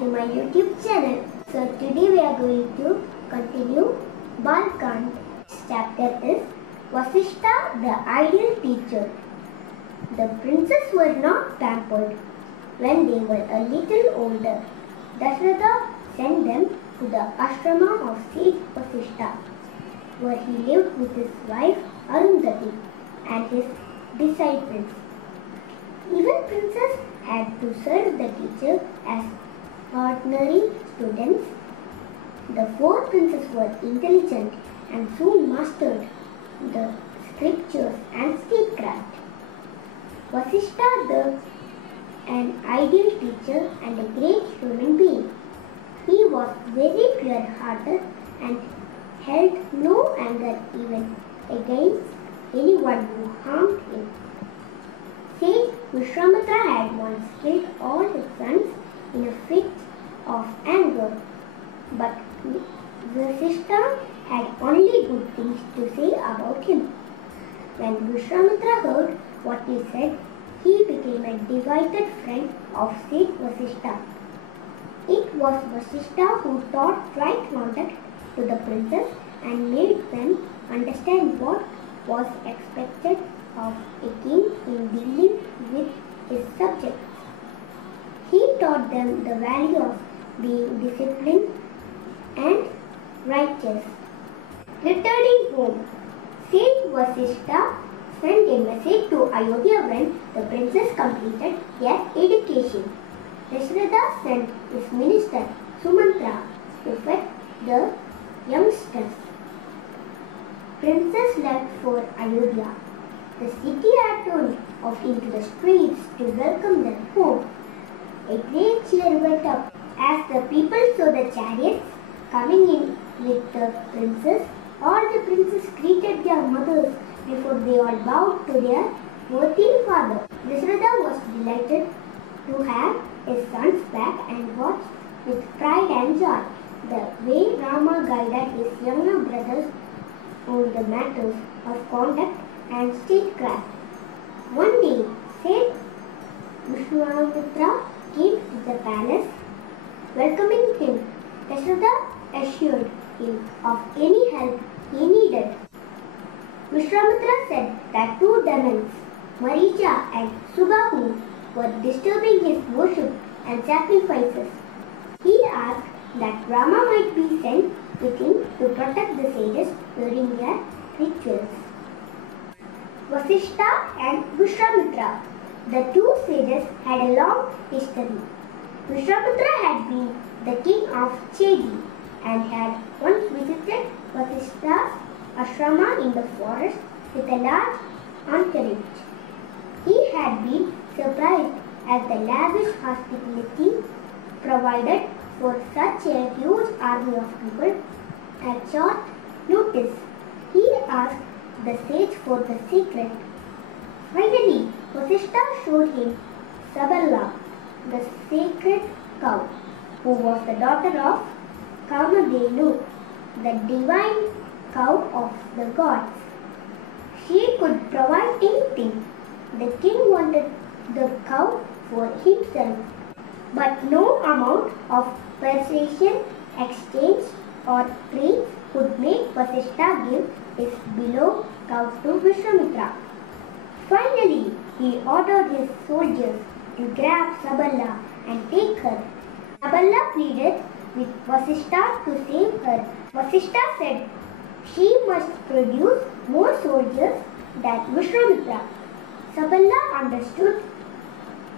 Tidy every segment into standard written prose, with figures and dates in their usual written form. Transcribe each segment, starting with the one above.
to my YouTube channel. So today we are going to continue Balkand. Chapter is Vasishta, the ideal teacher. The princes were not pampered when they were a little older. Dasharatha sent them to the ashrama of sage Vasishta, where he lived with his wife Arundhati and his disciples. Even princes had to serve the teacher as ordinary students. The four princes were intelligent and soon mastered the scriptures and statecraft. Vasishta, an ideal teacher and a great human being. He was very pure-hearted and held no anger even against anyone who harmed him. Sage Vishwamitra had once killed all his sons in a fit of anger, but Vasishta had only good things to say about him. When Vishwamitra heard what he said, he became a devoted friend of Sage Vasishta. It was Vasishta who taught right conduct to the princes and made them understand what was expected of a king in dealing with his subjects. He taught them the value of being disciplined and righteous. Returning home, Sage Vasishta sent a message to Ayodhya when the princess completed their education. Dasharatha sent his minister Sumantra to fetch the youngsters. Princess left for Ayodhya. The city had turned out into the streets to welcome them home. A great cheer went up as the people saw the chariots coming in with the princes. All the princes greeted their mothers before they all bowed to their worthy father. Dasharatha was delighted to have his sons back and watched with pride and joy the way Rama guided his younger brothers on the matters of conduct and statecraft. One day, Sage Vishwamitra came to the palace. Welcoming him, Dasharatha assured him of any help he needed. Vishwamitra said that two demons, Maricha and Subahu, were disturbing his worship and sacrifices. He asked that Rama might be sent with him to protect the sages during their rituals. Vasishta and Vishwamitra, the two sages, had a long history. Vishwamitra had been the king of Chedi and had once visited Vasishta's ashrama in the forest with a large entourage. He had been surprised at the lavish hospitality provided for such a huge army of people at short notice. He asked the sage for the secret. Finally, Vasishta showed him Sabala, the sacred cow, who was the daughter of Kamadhenu, the divine cow of the gods. She could provide anything. The king wanted the cow for himself, but no amount of persuasion, exchange, or praise could make Vasishta give his beloved cow to Vishwamitra. Finally, he ordered his soldiers to grab Sabala and take her. Sabala pleaded with Vasishta to save her. Vasishta said she must produce more soldiers than Vishwamitra. Sabala understood.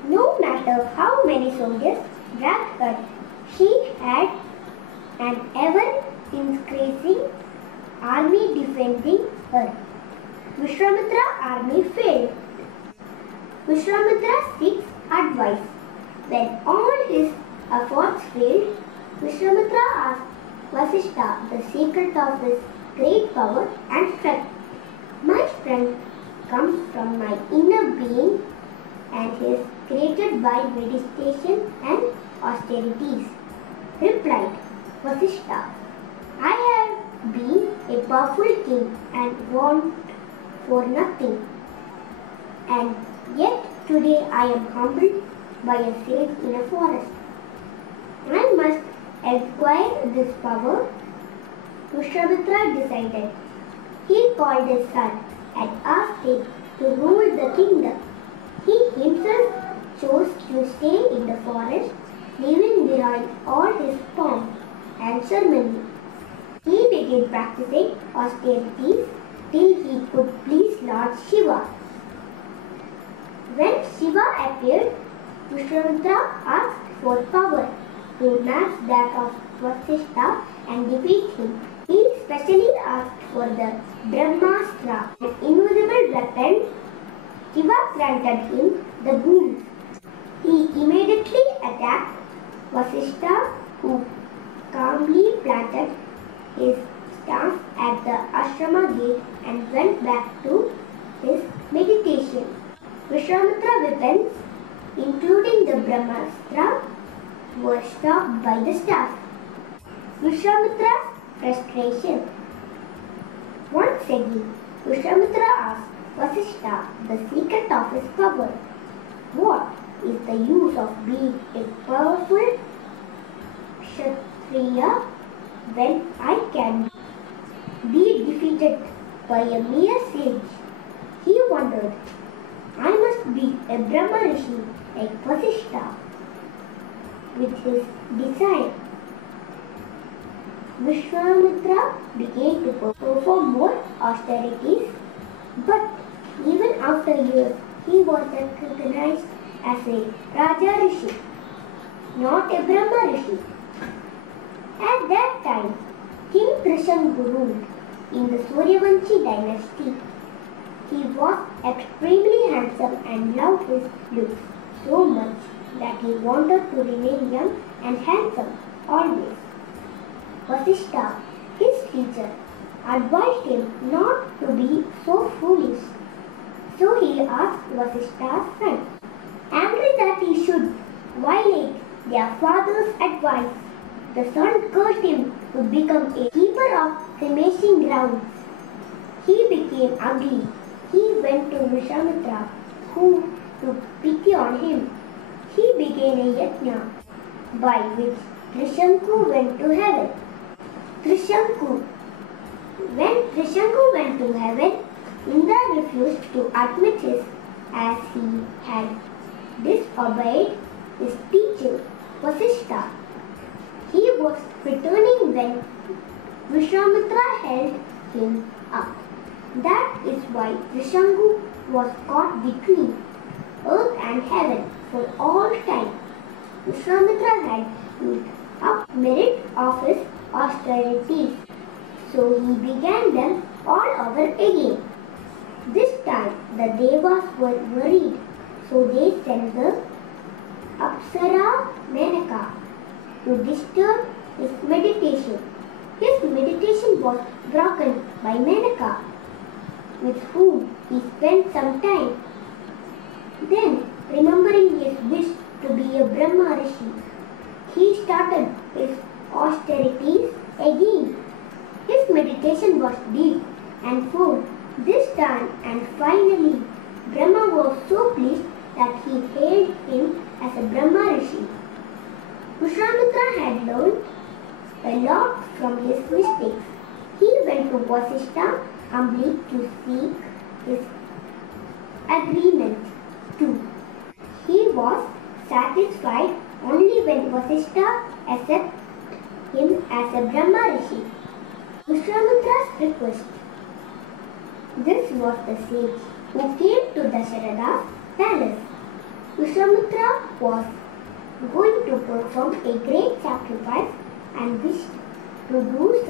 No matter how many soldiers dragged her, she had an ever-increasing army defending her. Vishwamitra's army failed. Vishwamitra seeks advice. When all his efforts failed, Vishwamitra asked Vasishta the secret of his great power and strength. My strength comes from my inner being and is created by meditation and austerities, replied Vasishta. I have been a powerful king and want for nothing, and yet today I am humbled by a sage in a forest. I acquire this power, Vishwamitra decided. He called his son and asked him to rule the kingdom. He himself chose to stay in the forest, leaving behind all his pomp and ceremony. He began practicing austerities till he could please Lord Shiva. When Shiva appeared, Vishwamitra asked for power to match that of Vasishtha and defeat him. He specially asked for the Brahmastra, an invisible weapon. Shiva granted him the boon. He immediately attacked Vasishtha, who calmly planted his staff at the ashrama gate and went back to his meditation. Vishwamitra weapons, including the Brahmastra, were stopped by the staff. Vishwamitra's frustration. Once again, Vishwamitra asked Vasishtha the secret of his power. What is the use of being a powerful Kshatriya when I can be defeated by a mere sage? He wondered. I must be a Brahma Rishi like Vasishtha. With his desire, Vishwamitra began to perform more austerities, but even after years, he was recognized as a Raja Rishi, not a Brahma Rishi. At that time, King Trishanku ruled in the Suryavanshi dynasty. He was extremely handsome and loved his looks so much that he wanted to remain young and handsome always. Vasishtha, his teacher, advised him not to be so foolish. So he asked Vasishtha's son, angry that he should violate their father's advice. The son cursed him to become a keeper of cremation grounds. He became ugly. He went to Vishwamitra, who took pity on him. He began a yajna, by which Trishanku went to heaven. When Trishanku went to heaven, Indra refused to admit him as he had disobeyed his teacher Vasishtha. He was returning when Vishwamitra held him up. That is why Trishanku was caught between earth and heaven for all time. Vishwamitra had used up merit of his austerities, so he began them all over again. This time the Devas were worried, so they sent the Apsara Menaka to disturb his meditation. His meditation was broken by Menaka, with whom he spent some time. Then, remembering his wish to be a Brahma Rishi, he started his austerities again. His meditation was deep and full this time, and finally Brahma was so pleased that he hailed him as a Brahma Rishi. Vishwamitra had learned a lot from his mistakes. He went to Vasishtha humbly to seek his agreement too. He was satisfied only when Vasishtha accepted him as a Brahma Rishi. Vishwamitra's request. This was the sage who came to Dasharatha's palace. Vishwamitra was going to perform a great sacrifice and wished to do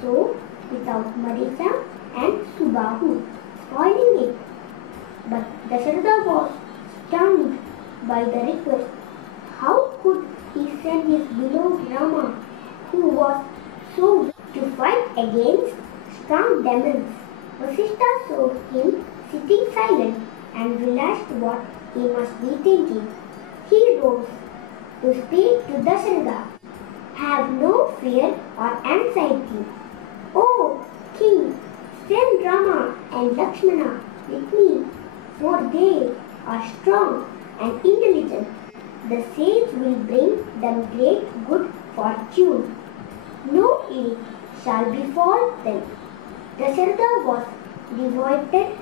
so without Maricha and Subahu spoiling it. But Dasharatha was stunned by the request. How could he send his beloved Rama, who was so weak, to fight against strong demons? Vasishtha saw him sitting silent and realized what he must be thinking. He rose to speak to Dasharatha. Have no fear or anxiety. O King, send Rama and Lakshmana with me, for they are strong and intelligent. The sage will bring them great good fortune. No ill shall befall them. Dasharatha was devoted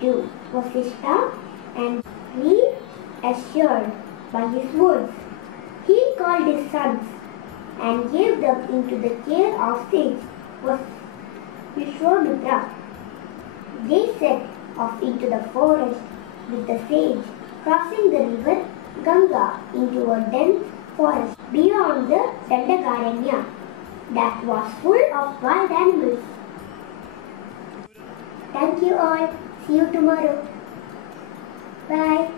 to Vasishtha and reassured by his words. He called his sons and gave them into the care of sage Vishwamitra. They set off into the forest with the sage, crossing the river Ganga into a dense forest beyond the Dandakaranya that was full of wild animals. Thank you all. See you tomorrow. Bye.